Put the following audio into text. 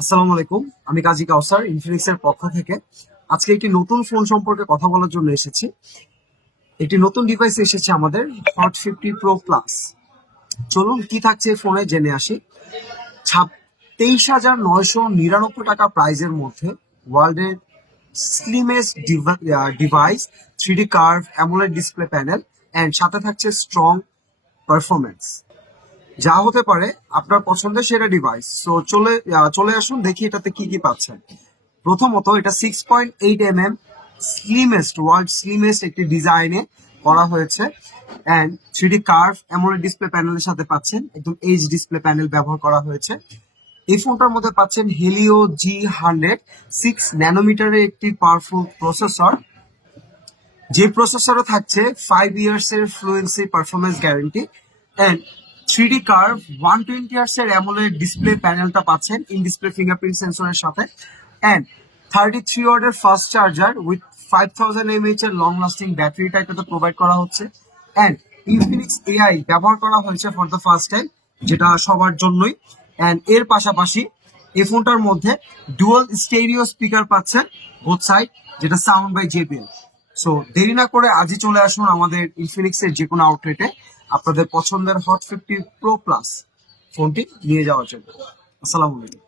আসসালামু আলাইকুম। আমি কাজী কাউসার ইনফিনিক্স এর পক্ষ থেকে আজকে একটি নতুন ফোন সম্পর্কে কথা বলার জন্য এসেছি। একটি নতুন ডিভাইস এসেছে আমাদের হট 50 Pro Plus। চলুন কি থাকছে এই ফোনে জেনে আসি। 23,999 টাকা প্রাইজের মধ্যে ওয়ার্ল্ডের slimmest device, 3D curve AMOLED display panel and সাথে থাকছে স্ট্রং পারফরমেন্স, যা হতে পারে আপনার পছন্দের সেরা ডিভাইস। সো চলে আসুন দেখি এটাতে কি কি পাচ্ছেন। প্রথমত, এটা 6.8 mm স্লিমেস্ট, ওয়ার্ল্ড স্লিমেস্ট একটি ডিজাইনে করা হয়েছে and 3D curve AMOLED display প্যানেলের সাথে পাচ্ছেন, একদম এইচ ডিসপ্লে প্যানেল ব্যবহার করা হয়েছে। এই ফোনটার মধ্যে পাচ্ছেন হেলিও G100 6 ন্যানোমিটারের একটি পাওয়ারফুল প্রসেসর, যে প্রসেসরে থাকছে 5 ইয়ার্স এর fluency performance guarantee and 3D curve 120 Hz এর অ্যামোলেড ডিসপ্লে প্যানেলটা পাচ্ছেন ইন ডিসপ্লে ফিঙ্গারপ্রিন্ট সেন্সরের সাথে এন্ড 33 ওয়াট এর ফাস্ট চার্জার উইথ 5000 mAh এর লং লাস্টিং ব্যাটারিটা এটাতে প্রোভাইড করা হচ্ছে এন্ড ইনফিনিক্স এআই ব্যবহার করা হয়েছে ফর দ্য ফার্স্ট টাইম, যেটা সবার জন্যই। এন্ড এর পাশাপাশি এই ফোনটার মধ্যে ডুয়াল স্টেরিও স্পিকার পাচ্ছেন বোথ সাইড, যেটা সাউন্ড বাই JBL। সো দেরি না করে আজই চলে আসুন আমাদের ইনফিনিক্স এর যে কোনো আউটলেটে আপনাদের পছন্দের হট 50 Pro Plus ফোনটি নিয়ে যাওয়ার জন্য। আসসালামু আলাইকুম।